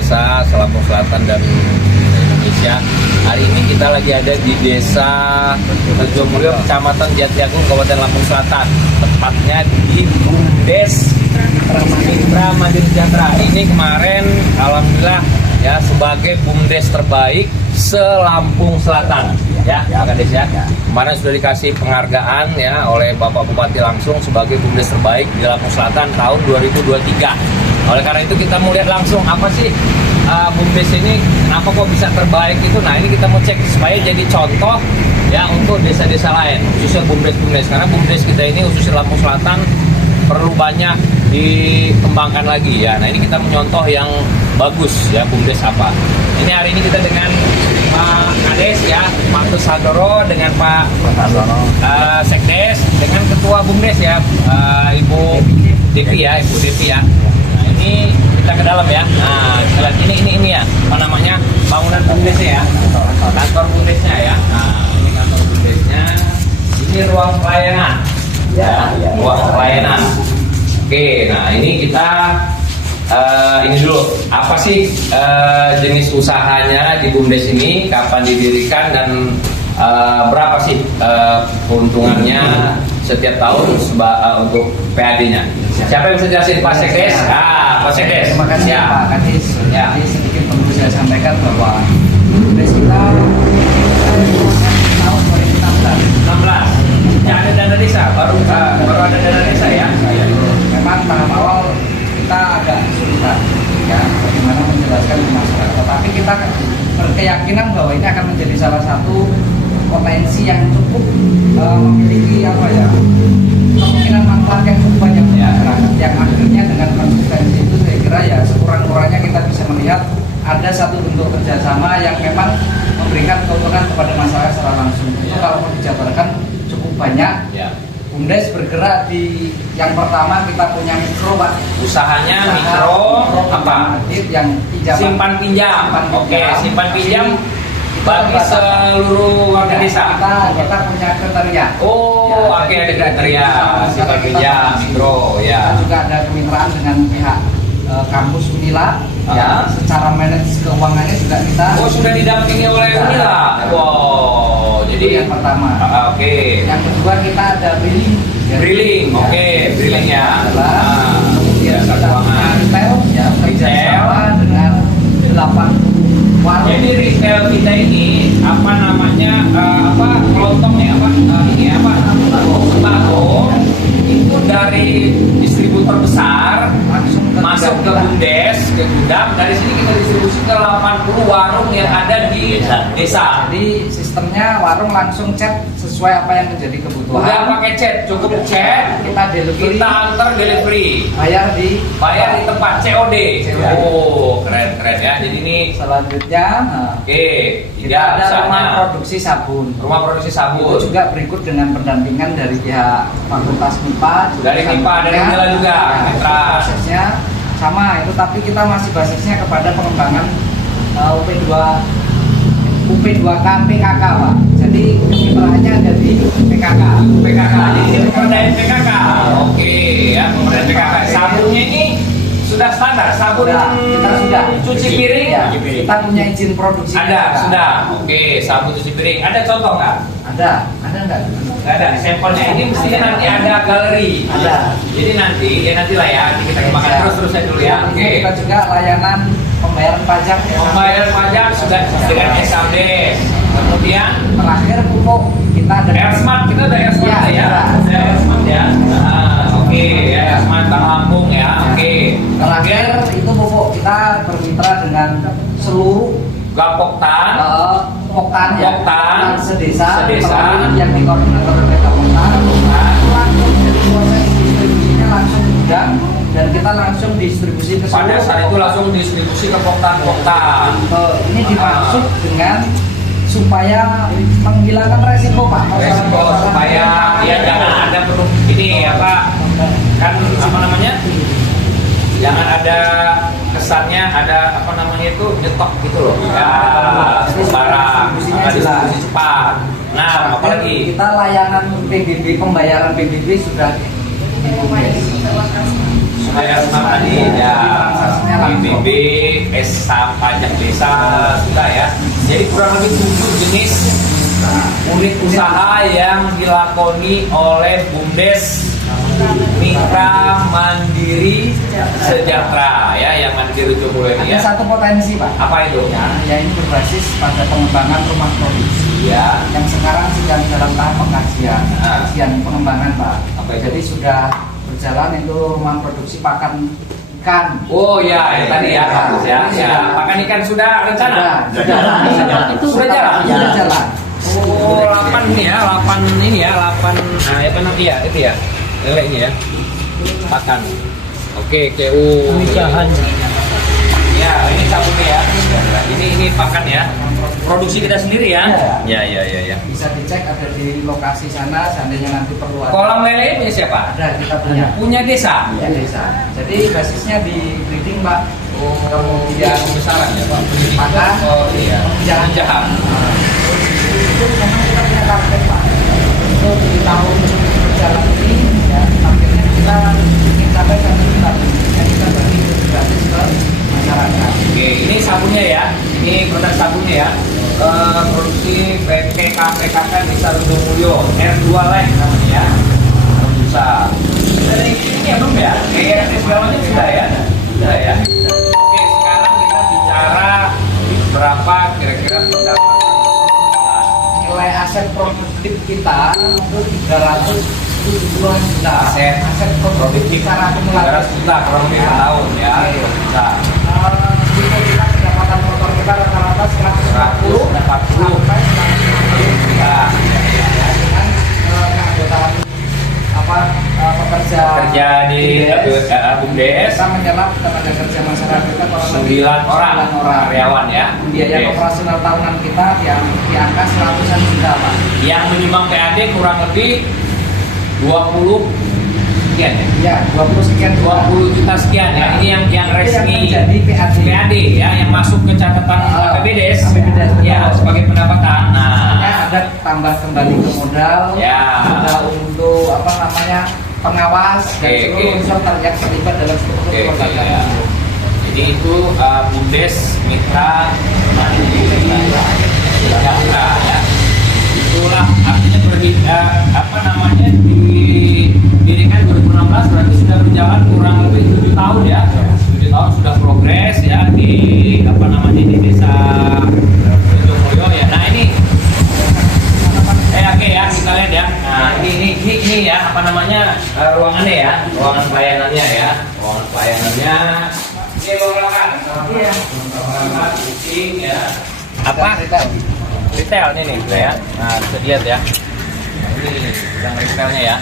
desa Selampung Selatan dan Indonesia. Hari ini kita lagi ada di Desa Rejomulyo, Kecamatan Jatiagung, Kabupaten Lampung Selatan. Tepatnya di Bumdes Ramadhan Sejahtera. Ini kemarin alhamdulillah ya sebagai Bumdes terbaik se-Lampung Selatan ya, Pak Kades ya. Kemarin sudah dikasih penghargaan ya oleh Bapak Bupati langsung sebagai Bumdes terbaik di Lampung Selatan tahun 2023. Oleh karena itu kita mau lihat langsung apa sih Bumdes ini, kenapa kok bisa terbaik itu. Nah, ini kita mau cek supaya jadi contoh ya untuk desa-desa lain, khususnya Bumdes-Bumdes. Karena Bumdes kita ini khususnya Lampung Selatan perlu banyak dikembangkan lagi ya. Nah, ini kita menyontoh yang bagus ya, Bumdes apa. Ini hari ini kita dengan Pak Kades ya, Pak Tusandoro, dengan Pak Sekdes, dengan Ketua Bumdes ya, Ibu Devi ya, Ibu Devi ya. Nah, ini kita ke dalam ya. Nah, kita lihat ini ya, apa namanya, bangunan Bumdesnya ya, kantor Bumdesnya ya. Nah, ini kantor Bumdesnya. Ini ruang pelayanan. Ya, ruang pelayanan. Oke, nah ini kita ini dulu, apa sih jenis usahanya di Bumdes ini, kapan didirikan, dan berapa sih keuntungannya setiap tahun untuk PAD-nya? Siapa yang bisa jelasin? Pak Sekdes? Pak Sekdes. Terima kasih ya. Pak Kadis. Ya. Jadi sedikit perlu saya sampaikan bahwa Bumdes kita tahun 2016. Ya, ada dana desa, baru ada dana desa ya. Memang tahap awal kita agak kesulitan ya bagaimana menjelaskan ke masyarakat, tetapi kita berkeyakinan bahwa ini akan menjadi salah satu potensi yang cukup memiliki apa ya, kemungkinan manfaat yang cukup banyak untuk masyarakat, yang akhirnya dengan konsistensi itu saya kira ya sekurang-kurangnya kita bisa melihat ada satu bentuk kerjasama yang memang memberikan keuntungan kepada masyarakat secara langsung. Itu kalau mau dijabarkan cukup banyak. Bumdes bergerak di yang pertama kita punya mikro, Pak. Usahanya mikro apa? Yang simpan pinjam. Oke, simpan pinjam bagi seluruh warga desa. Kita punya kriteria. Oh, oke, ada kriteria simpan pinjam mikro ya. Kita juga ada kemitraan dengan pihak kampus Unila ya, secara manage keuangannya juga kita. Oh, sudah didampingi oleh Unila. Wow, jadi yang pertama. Oke. Yang kedua kita ada billing. Oke, billing ya. Kemudian kita keuangan. Retail ya, kerjasama dengan 8 warung. Jadi retail kita ini apa namanya, kelontongnya ini sembako itu dari distributor besar langsung masuk ke Bumdes, ke gudang. Dari sini kita distribusi ke 80 warung yang ada di desa. Jadi sistemnya warung langsung chat sesuai apa yang menjadi kebutuhan. Udah pakai chat, cukup chat, kita delivery, kita antar delivery, bayar di tempat COD. Oh, keren ya. Jadi ini selanjutnya kita ada rumah produksi sabun. Itu juga berikut dengan pendampingan dari pihak Fakultas MIPA. Dari MIPA, dari Unila juga. Prosesnya sama itu, tapi kita masih basisnya kepada pengembangan UP2K PKK, Pak. Jadi kemitraannya ada di PKK. Jadi pemberdayaan PKK. Oke ya, pemberdayaan PKK. Sabunnya ini sudah standar, sabun kita sudah cuci piring ya, kita punya izin produksi. Ada, sudah. Oke, sabun cuci piring. Ada contoh nggak? Ada enggak? Nggak ada. Sampelnya ini mesti nanti ada galeri. Ada. Jadi nanti lah ya. Nanti kita kembangkan terus ya dulu ya. Oke. Kita juga layanan pembayaran pajak. Pembayaran pajak sudah dengan SAD. Kemudian Terakhir pupuk kita ada Airsmart, kita ada Airsmart ya. Ada Airsmart ya. Oke, Airsmart Bank Lampung ya. Oke. Terakhir itu pupuk kita bermitra dengan seluruh Gapoktan, Poktan ya, sedesa yang dikoordinasi oleh Gapoktan. Langsung jadi proses distribusinya langsung gudang dan kita langsung distribusi ke pada saat itu langsung distribusi ke Poktan. Ini dimaksud dengan supaya menghilangkan resiko, Pak. Supaya ya jangan ada ini jangan ada kesannya ada nyetok gitu loh ya, barang distribusi cepat. Nah, apalagi kita layanan PBB, pembayaran PBB sudah di Bumdes. tadi ya, BBB, Esa pajak desa sudah ya. Jadi kurang lebih 7 jenis unit usaha yang dilakoni oleh BUMDes Mitra Mandiri Sejahtera ya, yang Mandiri Jomboyo ini ya. Ada satu potensi Pak. Apa itu? Ya ini berbasis pada pengembangan rumah produksi Ya. yang sekarang sedang dalam tahap pengkajian, kajian pengembangan Pak. Apa itu? Jadi sudah berjalan itu rumah produksi pakan ikan. Oh ya, tadi ya, bagus ya. Ya, pakan ikan sudah rencana? Sudah jalan. Sudah jalan. Sudah jalan. Oh, 8 ini ya, 8 ini ya, 8. Nah, apa namanya ya? Itu ya. Lele ini ya. Pakan. Oke, KU. Pernikahan. Ya, ini sabunnya ya. Ini pakan ya. Produksi kita sendiri ya. Ya. Bisa dicek ada di lokasi sana, seandainya nanti perlu ada. Kolam lele punya siapa? Ada, kita punya. Punya desa. Ya, desa. Jadi basisnya di breeding Pak. Kemudian Besaran ya, Pak. pakan. Oh iya. Jangan Jahat. itu memang kita punya target Pak. Untuk di tahun berjalan ini ya targetnya kita ingin capai 1 juta. Yang kita bagi gratis ke masyarakat. Oke, ini sabunnya ya. Ini produk sabunnya ya. Produksi PKK Desa Rujomulyo R2 Lek namanya ya. Bisa. Dari ini ya belum ya? Kayak segalanya sudah ya. Sudah ya. Oke, sekarang kita bicara berapa kira-kira pendapatan. Nilai aset produktif kita itu 370 juta. Aset produktif secara akumulatif 300 juta kurang lebih per tahun ya. Nah, Itu kita pendapatan motor kita rata-rata 140 sampai 150 juta. Dengan keanggotaan pekerja di BUMDes kita menyerap tenaga kerja masyarakat kita kurang lebih 9 orang karyawan ya. Biaya Oke. operasional tahunan kita yang di angka 100-an juta Pak. Yang menyumbang PAD kurang lebih 20 sekian ya. Ya 20 sekian 20 juta sekian ya. Ini yang resmi jadi PAD. PAD ya, yang masuk ke catatan APBDes APBDes, ya, betul. sebagai pendapatan. Nah, Ada tambah kembali ke modal, ya. ada untuk apa namanya pengawas dan Oke, seluruh oke. unsur yang terlibat dalam struktur Oke, kelembagaan. ya. Jadi itu BUMDes Mitra Mandiri Sejahtera ya. Itulah artinya apa namanya, didirikan 2016, berarti sudah berjalan kurang lebih 7 tahun ya. 7 tahun sudah progres ya di apa namanya di desa Rujomulyo ya. Nah ini oke ya, kita lihat ya. Nah ini ya apa namanya ruangannya ya, ruangan pelayanannya ya, ruangan pelayanannya. Ini ruangan. Iya. Ruangan kucing ya. Apa? Retail ini nih ya. Nah bisa dilihat ya. Nah, ini yang retailnya ya.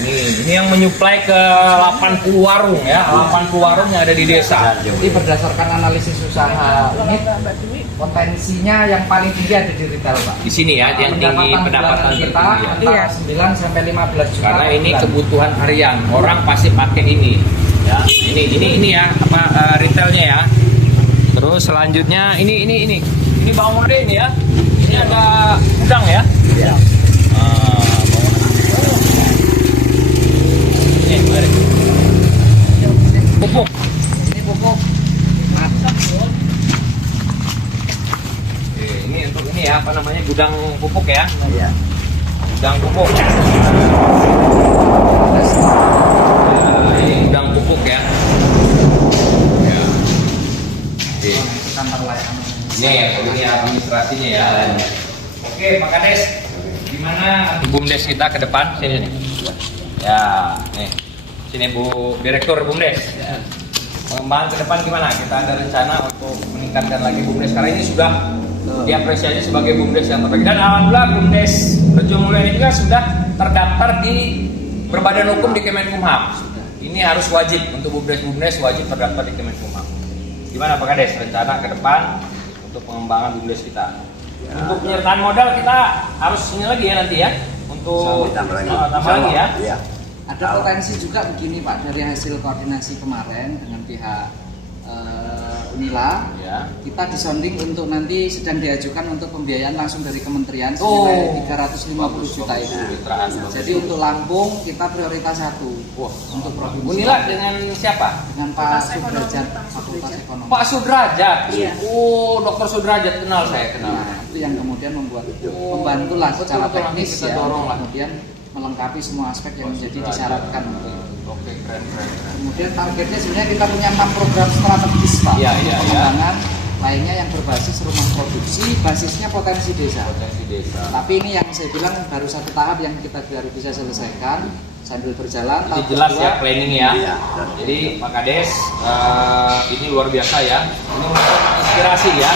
Ini yang menyuplai ke 80 warung ya, 80 warung yang ada di desa. Jadi berdasarkan analisis usaha unit, potensinya yang paling tinggi ada di retail Pak. Di sini ya, yang tinggi pendapatan kita tertinggi ya. antara 9 sampai 15 juta. Karena per ini bulan. kebutuhan harian, orang pasti pakai ini. Ya, ini ya apa retailnya ya. Terus selanjutnya ini bangunan ini ya. Ini ada gudang ya. Iya. Ini pupuk. Ini pupuk. Mantap. Oke, ini untuk ini ya apa namanya gudang pupuk ya. Iya. Gudang pupuk. Ini gudang pupuk ya. Ya. Oke. Kantor layanan. Ini administrasinya ya. Oke, Pak Kades, gimana BUMDes kita ke depan? Sini nih. Ya, nih. Sini Bu Direktur BUMDes. Pengembangan ke depan gimana? Kita ada rencana untuk meningkatkan lagi BUMDes karena ini sudah diapresiasi sebagai BUMDes yang terbaik. Dan alhamdulillah BUMDes Rujomulyo ini juga sudah terdaftar di berbadan hukum di Kemenkumham. Ini harus wajib untuk BUMDes wajib terdaftar di Kemenkumham. Gimana Pak Kades rencana ke depan untuk pengembangan BUMDes kita? Untuk penyertaan modal kita harus ini lagi ya nanti ya. Untuk tambah lagi ya. Iya. Ada potensi juga begini Pak, dari hasil koordinasi kemarin dengan pihak inilah Ya. kita disonding untuk nanti sedang diajukan untuk pembiayaan langsung dari kementerian Oh. senilai 350 juta itu. Kemitraan. Jadi untuk Lampung kita prioritas 1 Wah, untuk provinsi. Unila dengan siapa? Dengan Pak Sudrajat, Fakultas Ekonomi. Pak Sudrajat. Iya. Oh, Dokter Sudrajat kenal saya kenal. Nah, itu yang kemudian membantulah secara Betul, nanti teknis kita ya, dorong lah. kemudian melengkapi semua aspek yang menjadi disyaratkan. Oke, keren. Kemudian targetnya sebenarnya kita punya 6 program strategis Pak Iya, untuk iya, pengembangan lainnya yang berbasis rumah produksi, basisnya potensi desa. Potensi desa. Tapi ini yang saya bilang baru satu tahap yang kita baru bisa selesaikan sambil berjalan. Jadi Tahap jelas kedua, ya planning ya. Jadi Pak Kades ini luar biasa ya. Ini untuk inspirasi ya.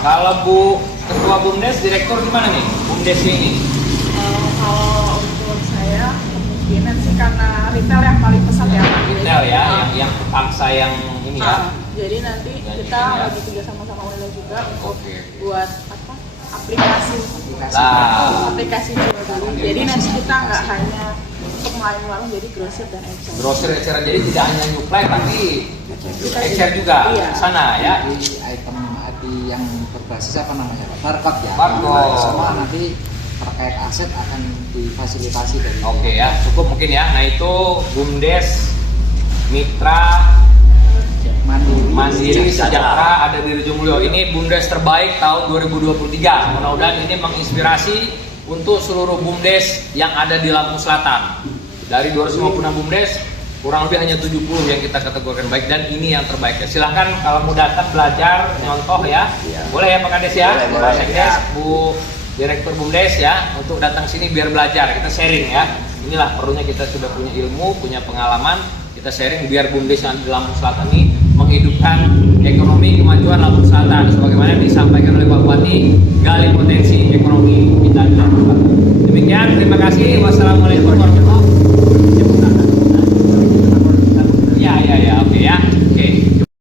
Kalau Bu Ketua BUMDes, Direktur gimana nih BUMDes ini? Kalau untuk saya kemungkinan sih karena retail yang paling pesat ya Pak. Retail ya, yang pangsa yang ini ya. Jadi nanti Ya, kita ya. lagi kerja sama Unila juga untuk Oke. buat apa aplikasi Nah. aplikasi jual beli. Jadi nanti kita nggak hanya untuk melayani warung jadi grosir dan ecer. Grosir ecer, jadi tidak hanya nyuplai tapi Kita ecer juga iya. sana ya. Di item ID yang berbasis apa namanya Pak? Barcode ya. Barcode. Semua nanti terkait aset akan difasilitasi dari. Oke ya, cukup mungkin ya. Nah itu BUMDes Mitra Mandiri Sejahtera ada di Rejo Mulyo. Ini BUMDes terbaik tahun 2023. Mudah-mudahan ini menginspirasi untuk seluruh BUMDes yang ada di Lampung Selatan. Dari 256 BUMDes, kurang lebih hanya 70 yang kita kategorikan baik dan ini yang terbaik ya. Silahkan kalau mau datang belajar, nyontoh ya. Boleh ya Pak Kades ya, Pak Sekdes, Bu Direktur BUMDes ya, untuk datang sini biar belajar, kita sharing ya. Inilah perlunya kita sudah punya ilmu, punya pengalaman, kita sharing biar BUMDes yang di Lampung Selatan ini menghidupkan ekonomi kemajuan Lampung Selatan sebagaimana disampaikan oleh Pak Bupati, gali potensi ekonomi kita di Lampung Selatan. Demikian, terima kasih. Wassalamualaikum warahmatullahi wabarakatuh.